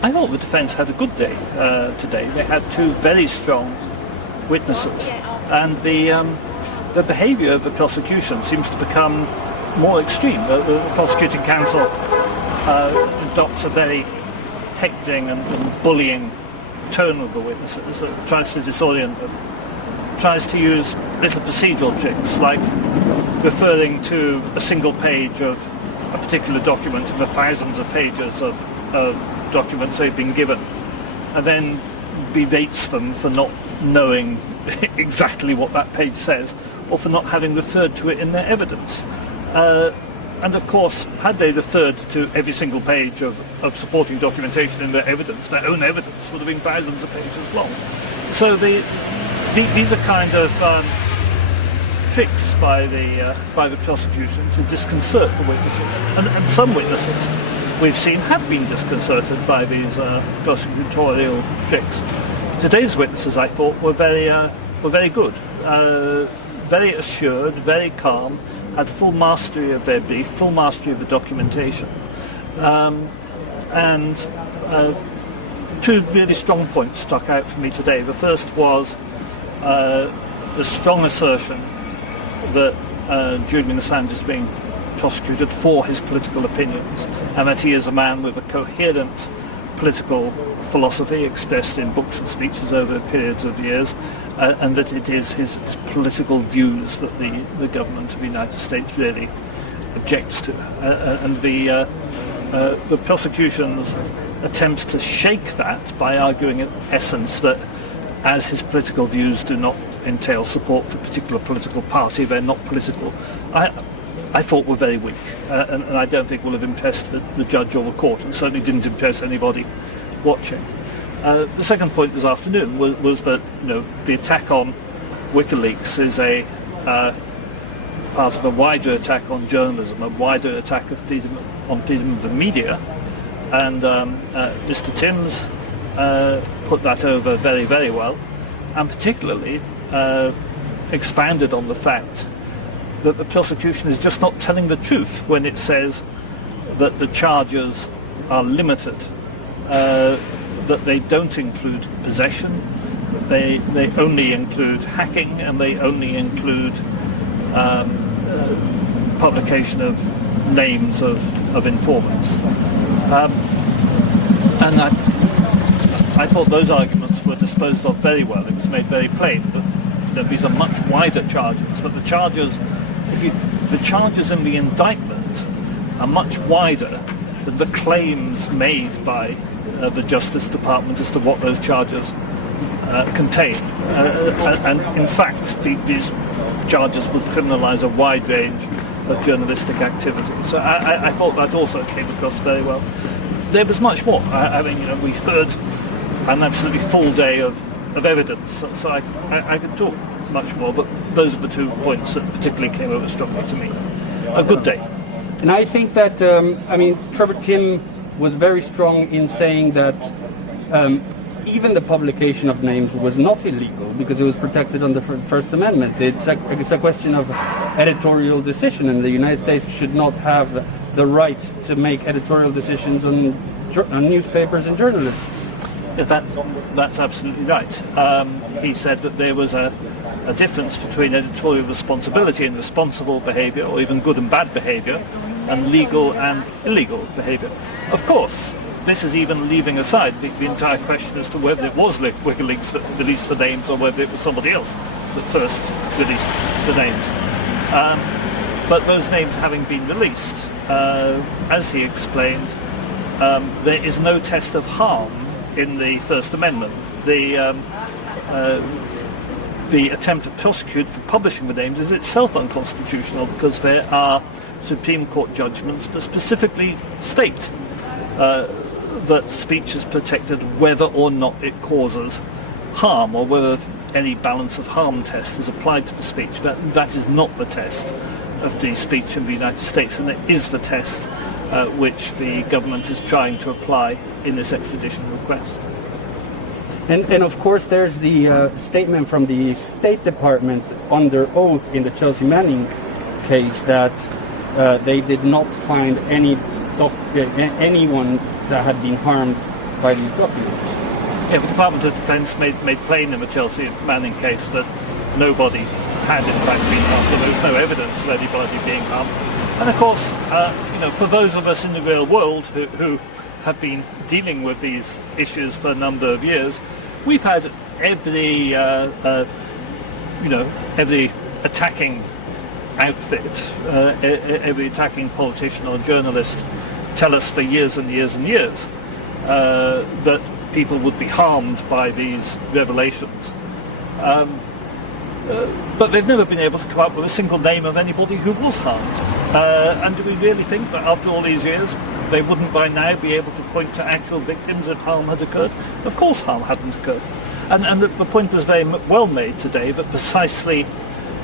I thought the defence had a good day today. They had two very strong witnesses, and the behaviour of the prosecution seems to become more extreme. The prosecuting counsel adopts a very heckling and bullying tone of the witnesses, tries to disorient them, tries to use little procedural tricks like referring to a single page of a particular document and the thousands of pages of documents they've been given, and then berates them for not knowing exactly what that page says, or for not having referred to it in their evidence. And of course, had they referred to every single page of supporting documentation in their evidence, their own evidence would have been thousands of pages long. So these are kind of tricks by the prosecution to disconcert the witnesses, and some witnesses we've seen have been disconcerted by these prosecutorial tricks. Today's witnesses, I thought, were very good, very assured, very calm, had full mastery of their brief, full mastery of the documentation, and two really strong points stuck out for me today. The first was the strong assertion that Julian Assange is being prosecuted for his political opinions, and that he is a man with a coherent political philosophy expressed in books and speeches over periods of years, and that it is his political views that the government of the United States really objects to. And the prosecution's attempts to shake that by arguing in essence that as his political views do not entail support for a particular political party, they're not political, I thought were very weak, and I don't think will have impressed the judge or the court, and certainly didn't impress anybody watching. The second point this afternoon was that the attack on WikiLeaks is a part of a wider attack on journalism, a wider attack on freedom of the media, and Mr. Timms put that over very, very well, and particularly expanded on the fact that the prosecution is just not telling the truth when it says that the charges are limited, that they don't include possession, they only include hacking, and they only include publication of names of informants. And I thought those arguments were disposed of very well. It was made very plain that these are much wider charges, that the charges in the indictment are much wider than the claims made by the Justice Department as to what those charges contain. And in fact, these charges would criminalise a wide range of journalistic activity. So I thought that also came across very well. There was much more. We heard an absolutely full day of evidence, so I could talk much more, but those are the 2 points that particularly came over strongly to me. A good day. And I think that, Trevor Timm was very strong in saying that even the publication of names was not illegal because it was protected under the First Amendment. It's a question of editorial decision, and the United States should not have the right to make editorial decisions on newspapers and journalists. Yeah, that's absolutely right. He said that there was a difference between editorial responsibility and responsible behaviour, or even good and bad behaviour, and legal and illegal behaviour. Of course, this is even leaving aside the entire question as to whether it was WikiLeaks that released the names or whether it was somebody else that first released the names. But those names having been released, as he explained, there is no test of harm in the First Amendment. The attempt to prosecute for publishing the names is itself unconstitutional because there are Supreme Court judgments that specifically state that speech is protected whether or not it causes harm, or whether any balance of harm test is applied to the speech. That is not the test of free speech in the United States, and it is the test which the government is trying to apply in this extradition request. And of course there's the statement from the State Department under oath in the Chelsea Manning case that they did not find anyone that had been harmed by these documents. Yeah, the Department of Defence made plain in the Chelsea Manning case that nobody had in fact been harmed, and there was no evidence of anybody being harmed. And of course, for those of us in the real world who have been dealing with these issues for a number of years, we've had every attacking outfit, every attacking politician or journalist tell us for years and years and years that people would be harmed by these revelations. But they've never been able to come up with a single name of anybody who was harmed. And do we really think that after all these years they wouldn't by now be able to point to actual victims if harm had occurred? Of course harm hadn't occurred. And the point was very well made today that precisely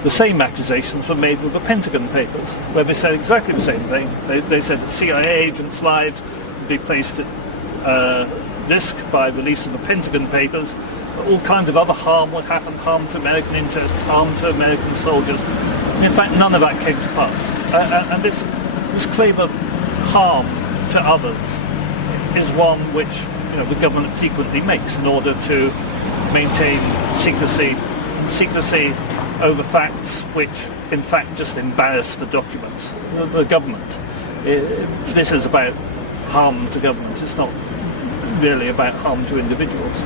the same accusations were made with the Pentagon Papers, where they said exactly the same thing. They said that CIA agents' lives would be placed at risk by release of the Pentagon Papers. All kinds of other harm would happen, harm to American interests, harm to American soldiers. In fact, none of that came to pass. And this claim of harm to others is one which the government frequently makes in order to maintain secrecy over facts which in fact just embarrass the documents, the government. This is about harm to government, it's not really about harm to individuals.